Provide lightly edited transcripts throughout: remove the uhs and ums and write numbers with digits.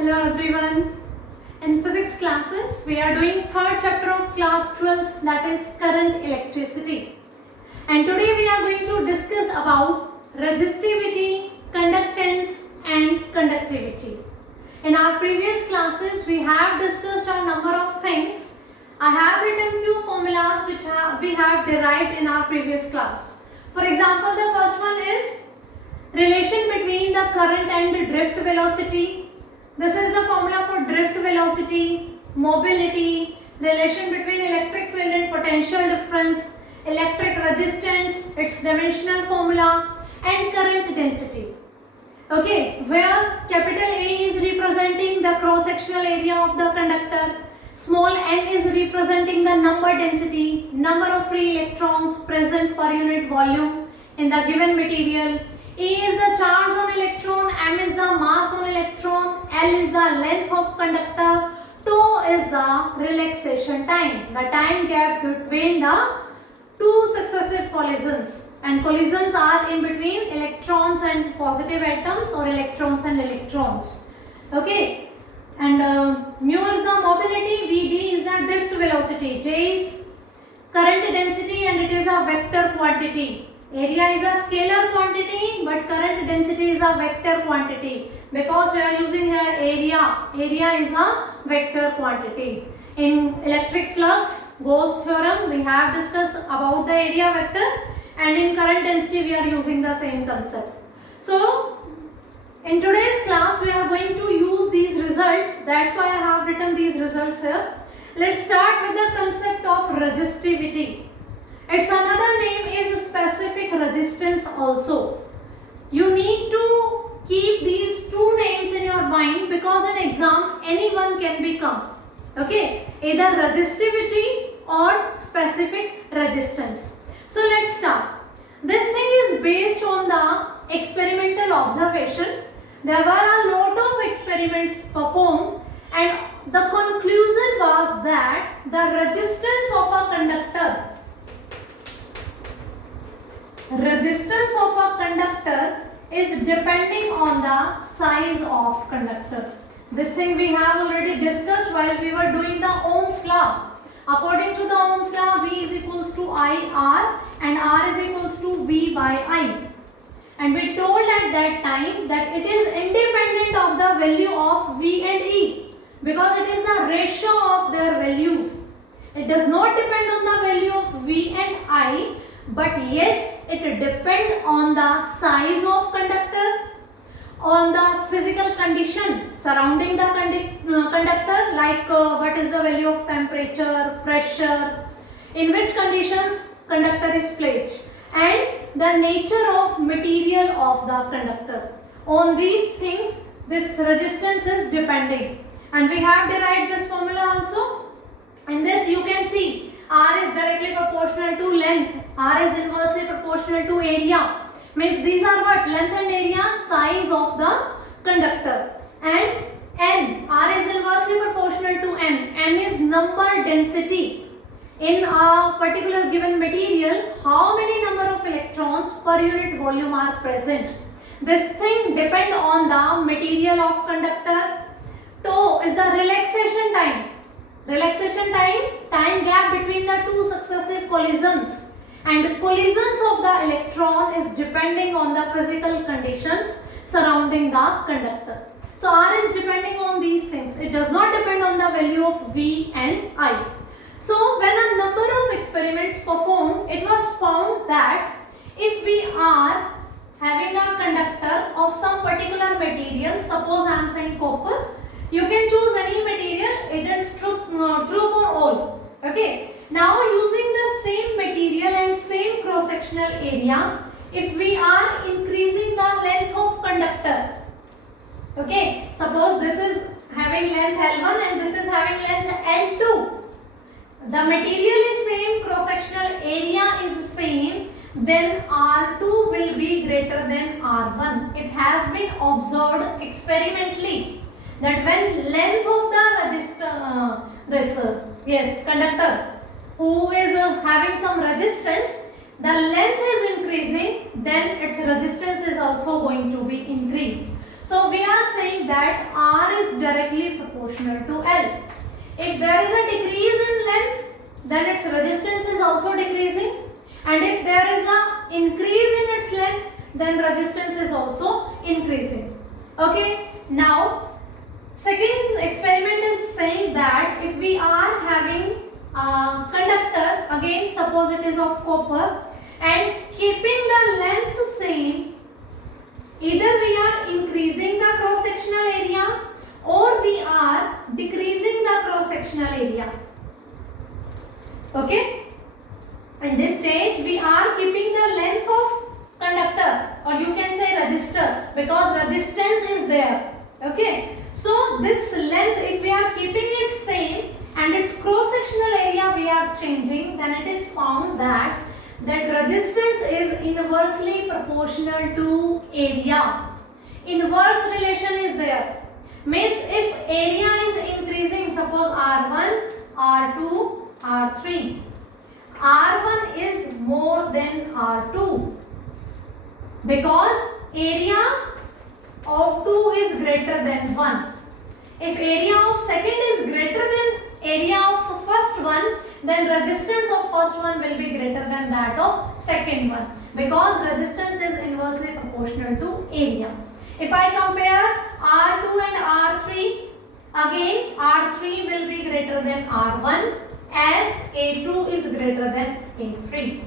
Hello everyone. In physics classes, we are doing third chapter of class 12, that is current electricity. And today we are going to discuss about resistivity, conductance and conductivity. In our previous classes, we have discussed a number of things. I have written few formulas which we have derived in our previous class. For example, the first one is relation between the current and the drift velocity. This is the formula for drift velocity, mobility, relation between electric field and potential difference, electric resistance, its dimensional formula, and current density. Okay, where capital A is representing the cross-sectional area of the conductor, small n is representing the number density, number of free electrons present per unit volume in the given material. E is the charge on electron, M is the mass on electron, L is the length of conductor, tau is the relaxation time, the time gap between the two successive collisions, and collisions are in between electrons and positive atoms or electrons and electrons. Okay, and mu is the mobility, Vd is the drift velocity, J is current density and it is a vector quantity. Area is a scalar quantity but current density is a vector quantity because we are using here area. Area is a vector quantity. In electric flux, Gauss theorem, we have discussed about the area vector, and in current density we are using the same concept. So, in today's class we are going to use these results. That's why I have written these results here. Let's start with the concept of resistivity. Its another name is specific resistance also. You need to keep these two names in your mind because in exam anyone can become. Okay, either resistivity or specific resistance. So let's start. This thing is based on the experimental observation. There were a lot of experiments performed and the conclusion was that the resistance of a conductor is depending on the size of conductor. This thing we have already discussed while we were doing the Ohm's law. According to the Ohm's law, V is equals to IR and R is equals to V by I. And we told at that time that it is independent of the value of V and E because it is the ratio of their values. It does not depend on the value of V and I, but yes, it depends on the size of conductor, on the physical condition surrounding the conductor, like what is the value of temperature, pressure, in which conditions conductor is placed, and the nature of material of the conductor. On these things, this resistance is depending. And we have derived this formula also. In this you can see R is directly proportional to length, R is inversely proportional to area. Means these are what? Length and area, size of the conductor. And N, R is inversely proportional to N. N is number density. In a particular given material, how many number of electrons per unit volume are present. This thing depends on the material of conductor. Tau is the relaxation time. Relaxation time, time gap between the two successive collisions, and the collisions of the electron is depending on the physical conditions surrounding the conductor. So R is depending on these things. It does not depend on the value of V and I. So when a number of experiments performed, it was found that if we are having a conductor of some particular material, suppose I am saying copper, you can choose any material, it is true for all. Okay. Now using the same material and same cross-sectional area, if we are increasing the length of conductor, okay, suppose this is having length L1 and this is having length L2. The material is same, cross-sectional area is same, then R2 will be greater than R1. It has been observed experimentally that when length of the conductor who is having some resistance, the length is increasing, then its resistance is also going to be increased. So we are saying that R is directly proportional to L. If there is a decrease in length, then its resistance is also decreasing, and if there is a increase in its length, then resistance is also increasing. Okay, now second experiment is saying that if we are having a conductor, again suppose it is of copper, and keeping the length same, either we are increasing the cross sectional area or we are decreasing the cross sectional area. Okay, in this stage we are keeping the length of conductor, or you can say resistor, because resistance is there. Okay, so this length, if we are keeping it same and its cross sectional area we are changing, then it is found that resistance is inversely proportional to area. Inverse relation is there. Means if area is increasing, suppose R1, R2, R3, R1 is more than R2 because area of 2 is greater than 1. If area of second is greater than area of first one, then resistance of first one will be greater than that of second one, because resistance is inversely proportional to area. If I compare R2 and R3, again R3 will be greater than R1 as A2 is greater than A3.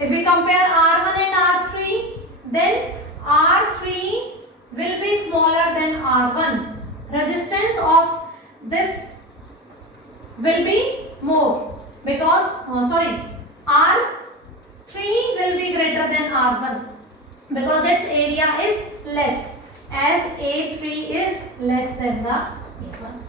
If we compare R1 and R3, then R3 will be smaller than R1. Resistance of this will be more because R3 will be greater than R1 because its area is less, as A3 is less than the A1.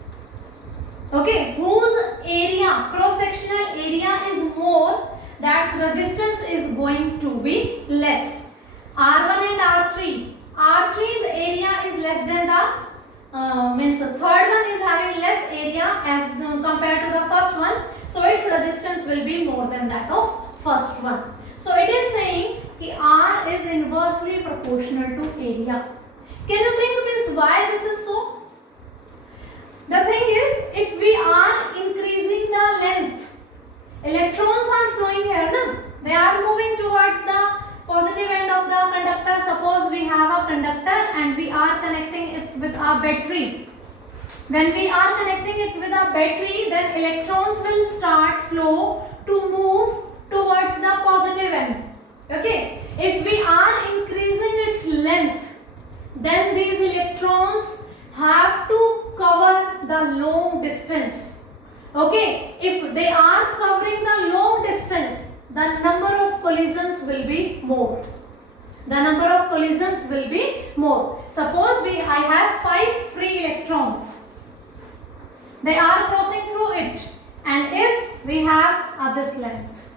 Okay, whose area, cross sectional area is more, that's resistance is going to be less. R1 and R3, R3's area is less than the means the third one is having less area as compared to the first one, so its resistance will be more than that of first one. So it is saying that R is inversely proportional to area. Can you think means why this is so? The thing is, if we are increasing the length, electrons are flowing here, na? They are moving towards the positive end of the conductor. Suppose we have a conductor and we are connecting it with a battery. When we are connecting it with a battery, then electrons will start flow to move towards the positive end. Okay, if we are increasing its length, then these electrons have to cover the long distance. Okay, if they are covering the long distance, the number of collisions will be more. The number of collisions will be more. Suppose I have 5 free electrons. They are crossing through it, and if we have this length,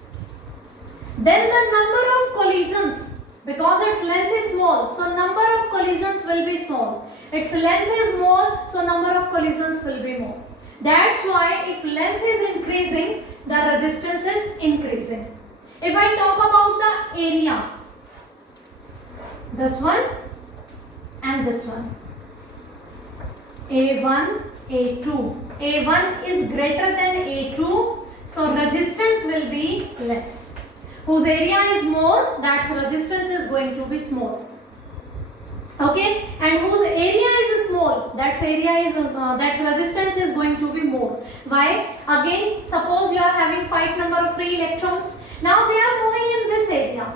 then the number of collisions, because its length is small, so number of collisions will be small. Its length is more, so number of collisions will be more. That's why if length is increasing, the resistance is increasing. If I talk about the area, this one and this one, A1, A2. A1 is greater than A2, so resistance will be less. Whose area is more, that's resistance is going to be small. Okay, and whose area is small, that's resistance is going to be more. Why? Again, suppose you are having 5 number of free electrons. Now they are moving in this area,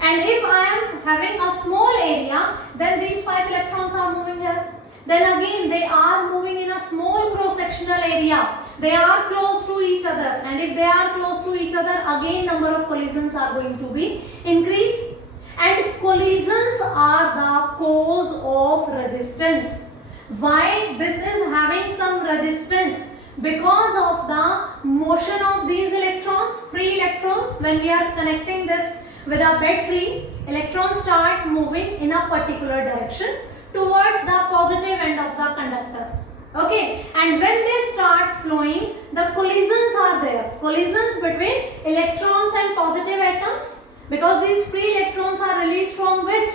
and if I am having a small area, then these 5 electrons are moving here. Then again they are moving in a small cross sectional area. They are close to each other, and if they are close to each other, again number of collisions are going to be increased. And collisions are the cause of resistance. Why this is having some resistance? Because of the motion of these electrons, free electrons. When we are connecting this with a battery, electrons start moving in a particular direction towards the positive end of the conductor. Okay, and when they start flowing, the collisions are there. Collisions between electrons and positive atoms, because these free electrons are released from which?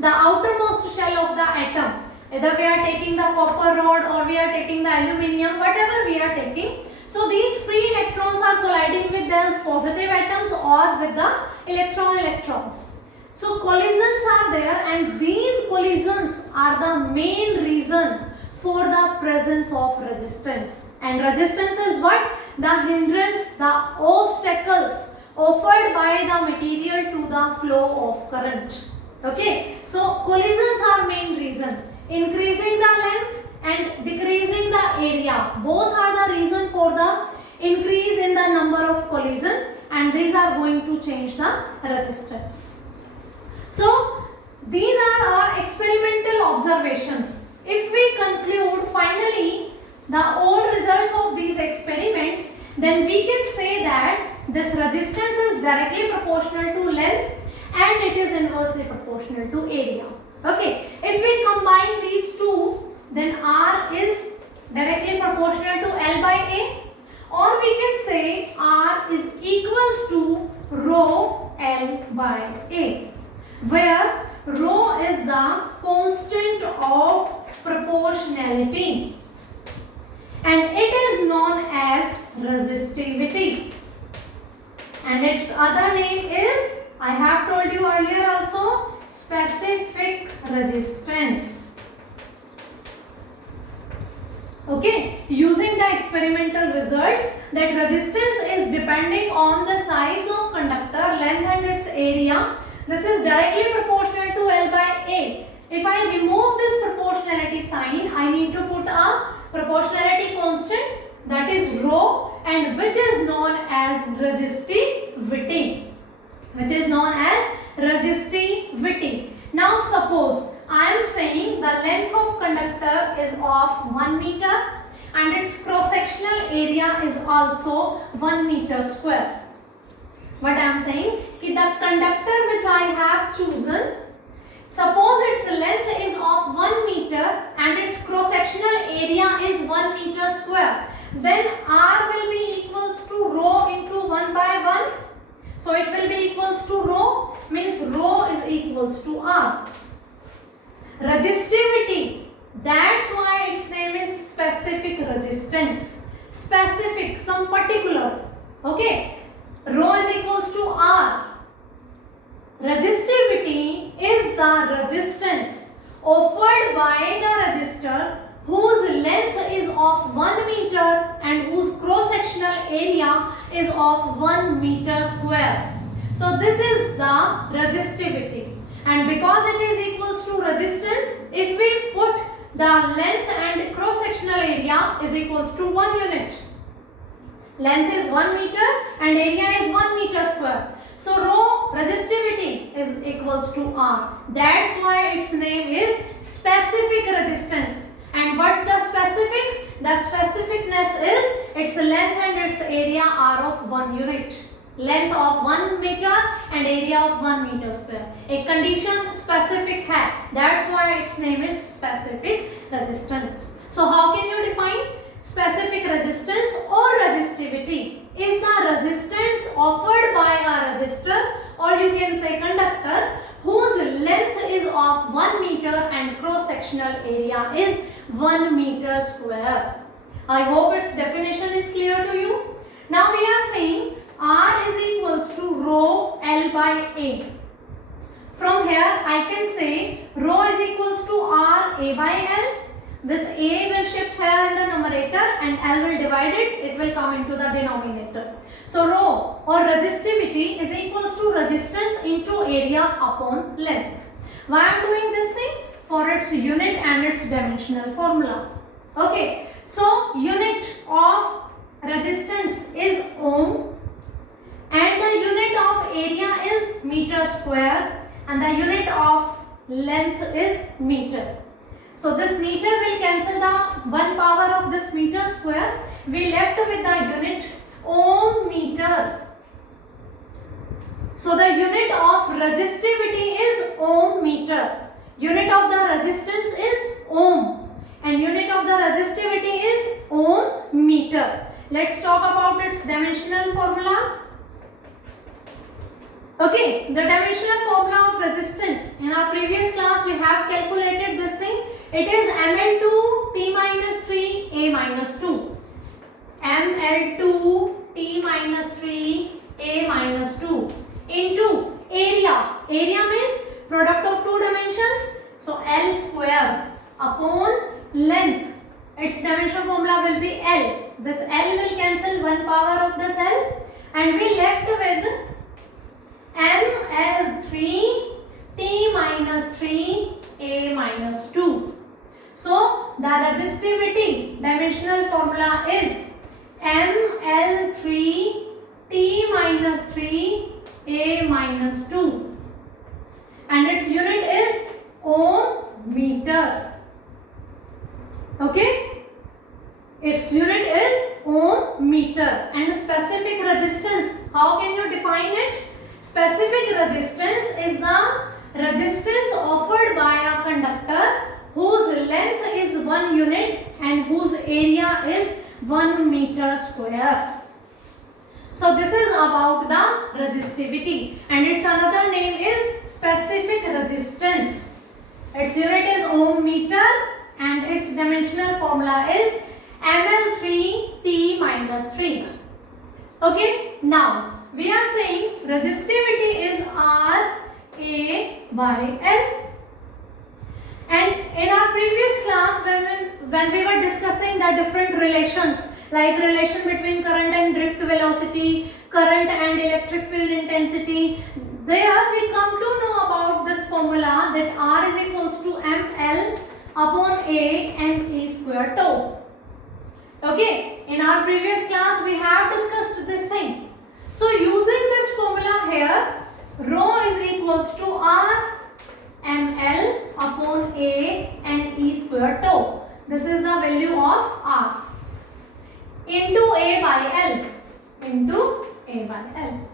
The outermost shell of the atom. Either we are taking the copper rod or we are taking the aluminium, whatever we are taking. So these free electrons are colliding with their positive atoms or with the electrons. So collisions are there, and these collisions are the main reason for the presence of resistance. And resistance is what? The hindrance, the obstacles offered by the material to the flow of current. Okay, so collisions are main reason. Increasing the length and decreasing the area, both are the reason for the increase in the number of collision, and these are going to change the resistance. So these are our experimental observations. If we conclude finally the old results of these experiments, then we can say that this resistance is directly proportional to length and it is inversely proportional to area. Okay, if we combine these two, then R is directly proportional to L by A, or we can say R is equals to rho L by A, where rho is the constant of proportionality and it is known as resistivity, and its other name is, I have told you earlier also, specific resistance. Okay, using the experimental results that resistance is depending on the size of conductor, length and its area. This is directly proportional to L by A. If I remove this proportionality sign, I need to put a proportionality constant, that is rho, and which is known as resistivity. Now suppose I am saying the length of conductor is of 1 meter and its cross-sectional area is also 1 meter square. What I am saying, कि the conductor which I have chosen, suppose its length is of 1 meter and its cross-sectional area is 1 meter square, then R will be equals to rho into 1 by 1. So it will be equals to rho, means rho is equals to R. Resistivity, that's why its name is specific resistance. Specific, some particular. Okay, rho is equals to R. Resistivity is the resistance offered by the resistor whose length is of 1 meter and whose cross-sectional area is of 1 meter square. So this is the resistivity, and because it is equals to resistance, if we put the length and cross-sectional area is equals to 1 unit. Length is 1 meter and area is 1 meter square. So rho resistivity is equals to R. That's why its name is specific resistance. And what's the specific? The specificness is its length and its area are of 1 unit. Length of 1 meter and area of 1 meter square. A condition specific है. That's why its name is specific resistance. So how can you define? Specific resistance or resistivity is the resistance offered by a resistor, or you can say conductor, whose length is of 1 meter and cross-sectional area is 1 meter square. I hope its definition is clear to you. Now we are saying R is equals to rho L by A. From here I can say rho is equals to R A by L. This A will shift here in the numerator and L will divide it. It will come into the denominator. So rho or resistivity is equals to resistance into area upon length. Why I am doing this thing? For its unit and its dimensional formula. Okay. So unit of resistance is ohm and the unit of area is meter square and the unit of length is meter. So this meter will cancel the 1 power of this meter square. We left with the unit ohm meter. So the unit of resistivity is ohm meter. Unit of the resistance is ohm and unit of the resistivity is ohm meter. Let's talk about its dimensional formula. Okay, the dimensional formula of resistance. In our previous class we have calculated this thing. It is Ml2 T minus 3 A minus 2. Ml2 T minus 3 A minus 2 into area. Area means product of two dimensions. So L square upon length. Its dimension formula will be L. This L will cancel one power of this L and we left with Ml3 T minus 3 A minus 2. So the resistivity dimensional formula is Ml3 T minus 3 A minus 2 and its unit is ohm meter. Okay, its unit is ohm meter. And specific resistance, how can you define it? Specific resistance is the resistance offered by a conductor whose length is 1 unit and whose area is 1 meter square. So this is about the resistivity and its another name is specific resistance. Its unit is ohm meter and its dimensional formula is Ml3 T minus 3. Okay, now we are saying resistivity is R A by L. And in our previous class when we were discussing the different relations like relation between current and drift velocity, current and electric field intensity, there we come to know about this formula that R is equals to ML upon A and E square tau. Okay, in our previous class we have discussed this thing. So using this formula here, rho is equals to R ML upon A and E square tau. This is the value of R into A by L into A by L.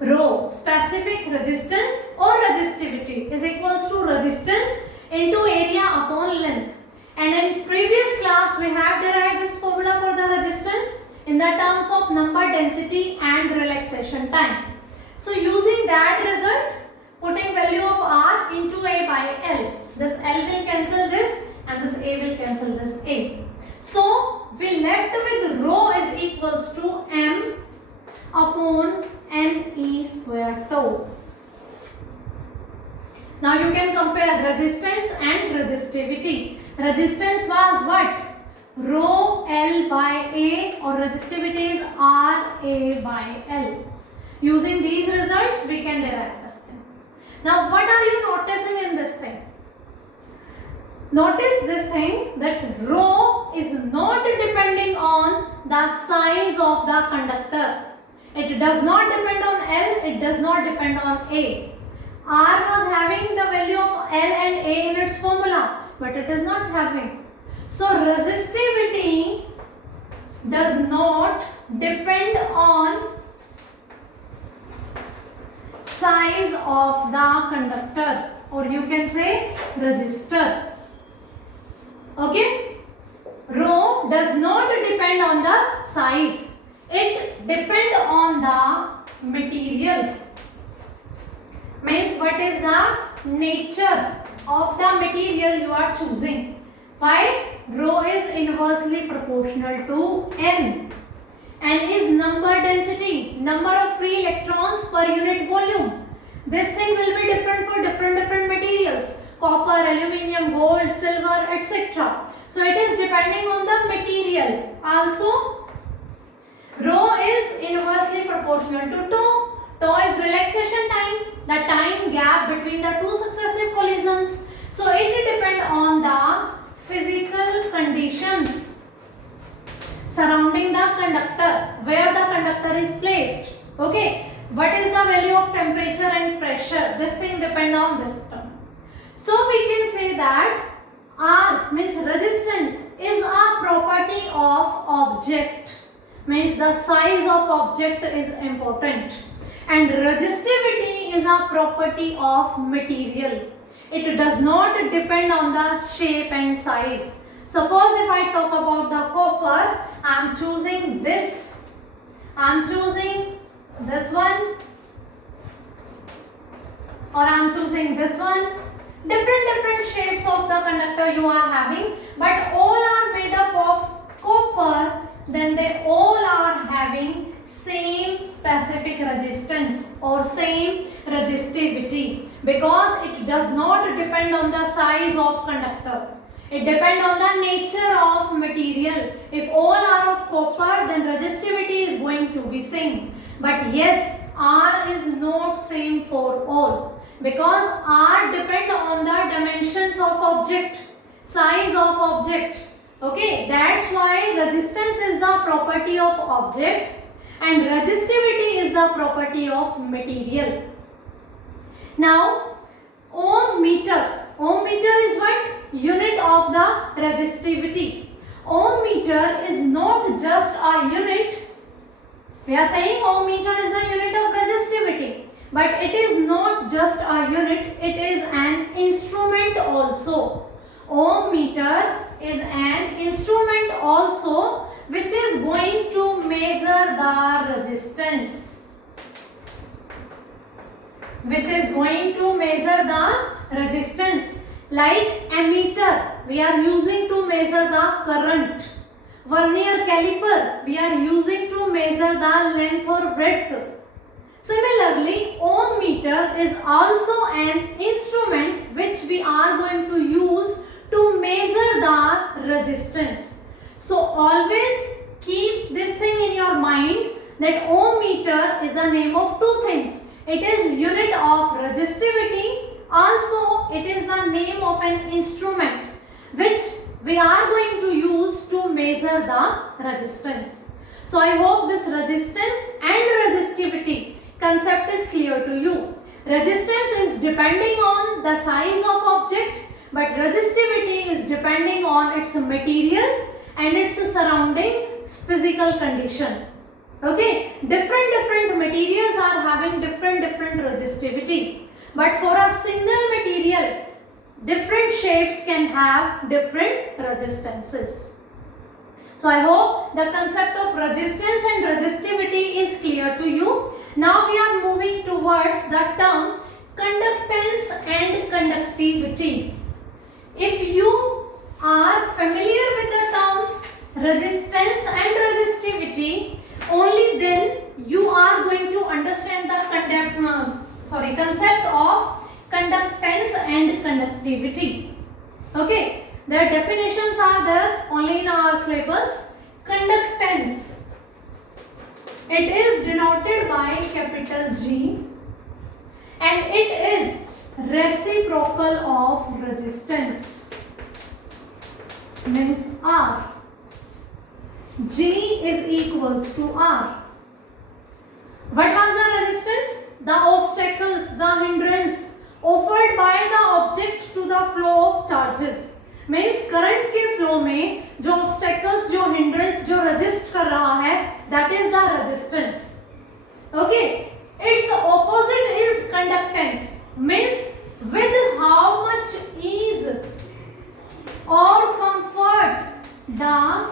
Rho, specific resistance or resistivity, is equals to resistance into area upon length. And in previous class we have derived this formula for the resistance in the terms of number, density and relaxation time. So using that result, putting value of R into A by L, this L will cancel this and this A will cancel this A. So we left with rho is equals to M upon NE square tau. Now you can compare resistance and resistivity. Resistance was what? Rho L by A, or resistivity is R A by L. Using these results we can derive this thing. Now what are you noticing in this thing? Notice this thing that rho is not depending on the size of the conductor. It does not depend on L, it does not depend on A. R was having the value of L and A in its formula, but it is not having. So resistivity does not depend on size of the conductor, or you can say resistor. Okay? Rho does not depend on the size. It depends on the material. Means what is the nature of the material you are choosing. Why? Rho is inversely proportional to N. N is number density, number of free electrons per unit volume. This thing will be different for different materials. Copper, aluminium, gold, silver, etc. So it is depending on the material. Also, rho is inversely proportional to tau. Tau is relaxation time, the time gap between the two successive collisions. So it depends on the physical conditions surrounding the conductor, where the conductor is placed. Okay, what is the value of temperature and pressure? This thing depends on this term. So we can say that R means resistance is a property of object, means the size of object is important, and resistivity is a property of material. It does not depend on the shape and size. Suppose if I talk about the copper, I am choosing this, I am choosing this one, or I am choosing this one. Different shapes of the the conductor you are having, but all are made up of copper, then they all are having same specific resistance or same resistivity, because it does not depend on the size of conductor. It depends on the nature of material. If all are of copper, then resistivity is going to be same. But yes, R is not same for all, because R depend on the dimensions of object, size of object. Okay, that's why resistance is the property of object and resistivity is the property of material. Now, ohm meter. Ohm meter is what? Unit of the resistivity. Ohm meter is not just a unit. We are saying ohm meter is the unit of resistivity, but it is not just a unit, it is an instrument also. Ohm meter is an instrument also which is going to measure the resistance. Which is going to measure the resistance. Like ammeter, we are using to measure the current. Vernier caliper, we are using to measure the length or breadth. Similarly, ohm meter is also an instrument which we are going to use to measure the resistance. So always keep this thing in your mind that ohm meter is the name of two things. It is unit of resistivity, also it is the name of an instrument which we are going to use to measure the resistance. So I hope this resistance and resistivity concept is clear to you. Resistance is depending on the size of object, but resistivity is depending on its material and its surrounding physical condition. Okay, different materials are having different resistivity, but for a single material, different shapes can have different resistances. So I hope the concept of resistance and resistivity is clear to you. Now we are moving towards the term conductance and conductivity. If you are familiar with the terms resistance and resistivity, only then you are going to understand the concept of conductance and conductivity. Okay, their definitions are there only in our syllabus. Conductance, it is denoted by capital G and it is reciprocal of resistance, means R. G is equals to R. What was the resistance? The obstacles, the hindrance offered by the object to the flow of charges. Means current के flow में जो obstacles, जो hindrance, जो resist कर रहा है, that is the resistance. Okay. Its opposite is conductance. Means with how much ease or comfort the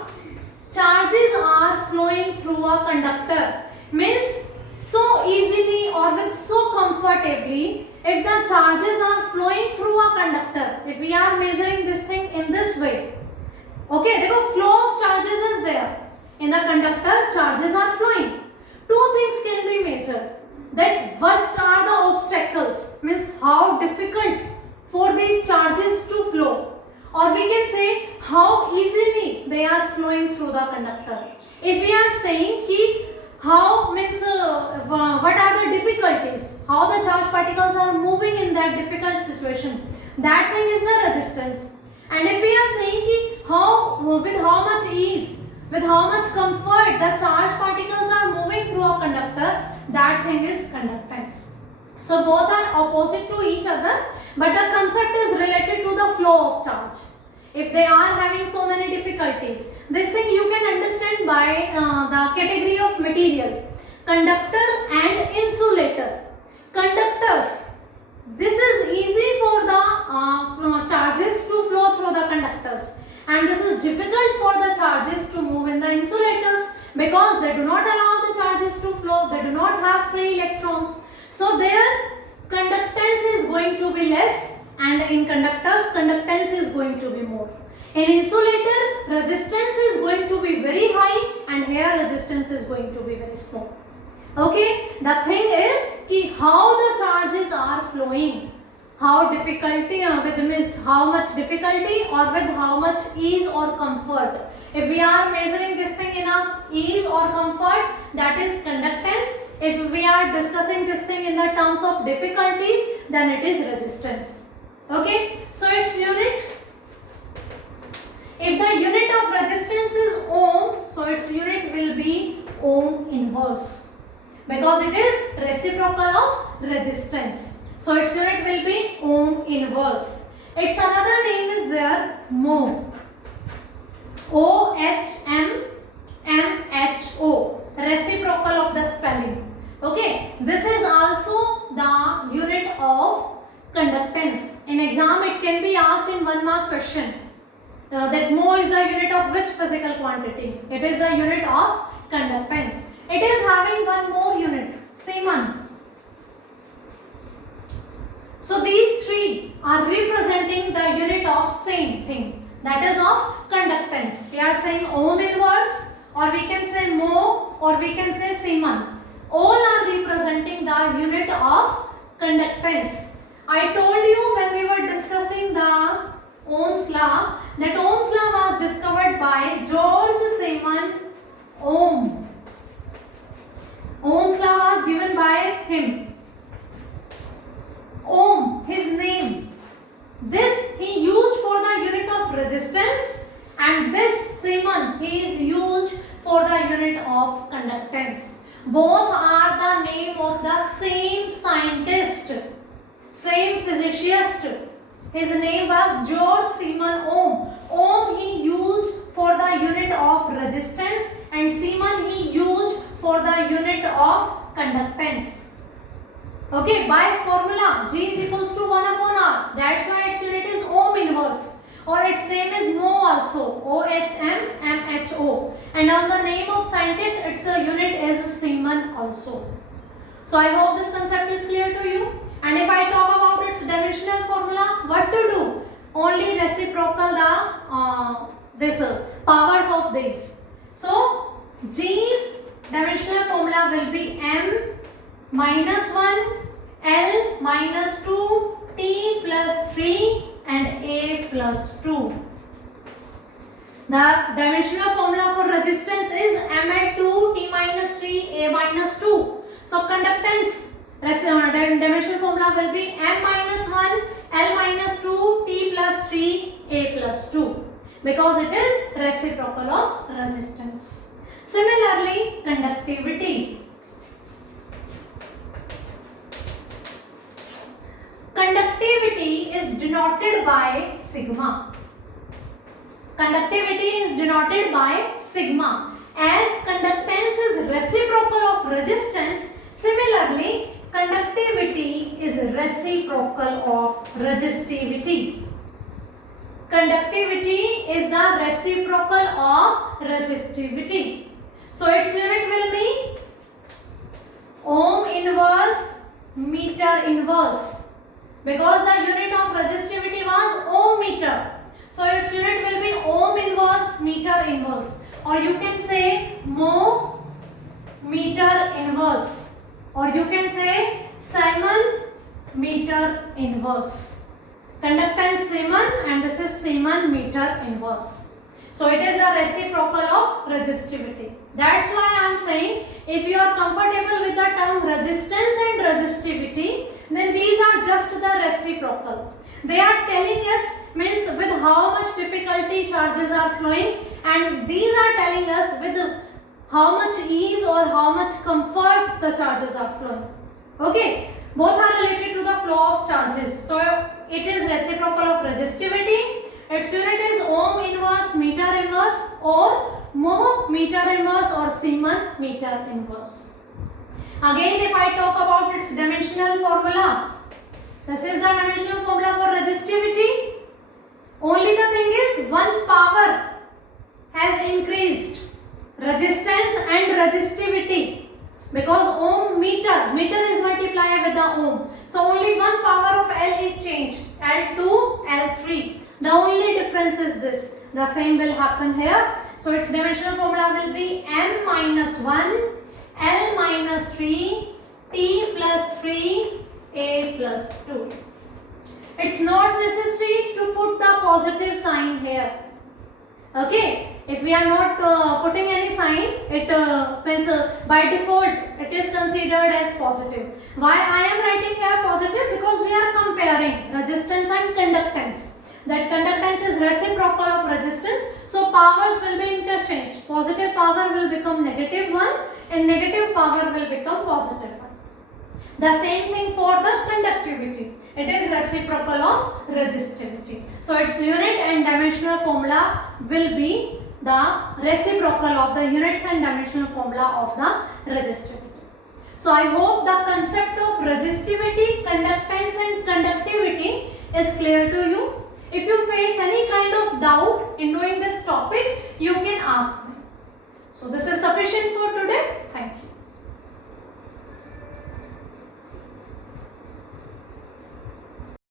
charges are flowing through a conductor. Means so easily or with so comfortably, if the charges are flowing through a conductor, if we are measuring this thing in this way, okay, देखो flow of charges is there. In the conductor, charges are flowing. Two things can be measured. That what are the obstacles, means how difficult for these charges to flow, or we can say how easily they are flowing through the conductor. If we are saying ki how means what are the difficulties, how the charge particles are moving in that difficult situation, that thing is the resistance. And if we are saying ki how with how much ease, with how much comfort the charge particles are moving through a conductor, that thing is conductance. So both are opposite to each other, but the concept is related to the flow of charge. If they are having so many difficulties, this thing you can understand by the category of material. Conductor and insulator. Conductors, this is easy for the charges to flow through the conductors, and this is difficult for the charges to move in the insulators because they do not allow the charges to flow, they do not have free electrons. So their conductance is going to be less and in conductors conductance is going to be more. In insulator resistance is going to be very high and here resistance is going to be very small. Okay, the thing is how the charges are flowing, how difficulty with means how much difficulty or with how much ease or comfort. If we are measuring this thing in a ease or comfort, that is conductance. If we are discussing this thing in the terms of difficulties, then it is resistance. Okay, so its unit. If the unit of resistance is ohm, so its unit will be ohm inverse because it is reciprocal of resistance. So its unit will be ohm inverse. Its another name is there, mho. OHMMHO, reciprocal of the spelling. Okay, this is also the unit of conductance. In exam it can be asked in 1 mark question. That mho is the unit of which physical quantity? It is the unit of conductance. It is having one more unit, Siemann. So these three are representing the unit of same thing, that is of conductance. We are saying ohm inverse, or we can say mho, or we can say Siemann. All are representing the unit of conductance. I told you when we were discussing the Ohm's law, that Ohm's law was discovered by George Siemann Ohm. Ohm's law was given by him. Ohm, his name. This he used for the unit of resistance, and this Siemann he is used for the unit of conductance. Both are the name of the same scientist, same physicist. His name was George Siemann Ohm. Ohm he used for the unit of resistance and Siemann he used for the unit of conductance. Okay, by formula G is equals to 1 upon R. That's why its unit is ohm inverse, or its name is mho also, OHMMHO. And on the name of scientist, its unit is Siemann also. So I hope this concept is clear to you. And if I talk about its dimensional formula, what to do? Only reciprocal the powers of this. So G's dimensional formula will be M minus 1, L minus 2, T plus 3 and A plus 2. The dimensional formula for resistance is M at 2, T minus 3, A minus 2. So conductance dimensional formula will be M minus 1, L minus 2, T plus 3, A plus 2, because it is reciprocal of resistance. Similarly, conductivity. Conductivity is denoted by sigma. Conductivity is denoted by sigma. As conductance is reciprocal of resistance, similarly, conductivity is reciprocal of resistivity. Conductivity is the reciprocal of resistivity. So its unit will be ohm inverse meter inverse, because the unit of resistivity was ohm meter. So its unit will be ohm inverse meter inverse, or you can say mho meter inverse, or you can say Siemann meter inverse. Conductance Siemann and this is Siemann meter inverse. So it is the reciprocal of resistivity. That's why I am saying if you are comfortable with the term resistance and resistivity, then these are just the reciprocal. They are telling us means with how much difficulty charges are flowing, and these are telling us with how much ease or how much comfort the charges are flowing. Okay, both are related to the flow of charges. So it is reciprocal of resistivity. Its unit is ohm inverse meter inverse, or mho meter inverse, or Siemann meter inverse. Again, if I talk about its dimensional formula, this is the dimensional formula for resistivity. Only the thing is one power has increased, resistance and resistivity, because ohm meter is multiplied with the ohm. So only one power of L is changed. L2, L3. The only difference is this. The same will happen here. So its dimensional formula will be m minus 1, L minus 3, T plus 3, A plus 2. It's not necessary to put the positive sign here. Okay. If we are not putting any sign, it means by default it is considered as positive. Why I am writing here positive? Because we are comparing resistance and conductance. That conductance is reciprocal of resistance, so powers will be interchanged. Positive power will become negative 1 and negative power will become positive 1. The same thing for the conductivity. It is reciprocal of resistivity. So its unit and dimensional formula will be the reciprocal of the units and dimensional formula of the resistivity. So I hope the concept of resistivity, conductance and conductivity is clear to you. If you face any kind of doubt in doing this topic, you can ask me. So this is sufficient for today.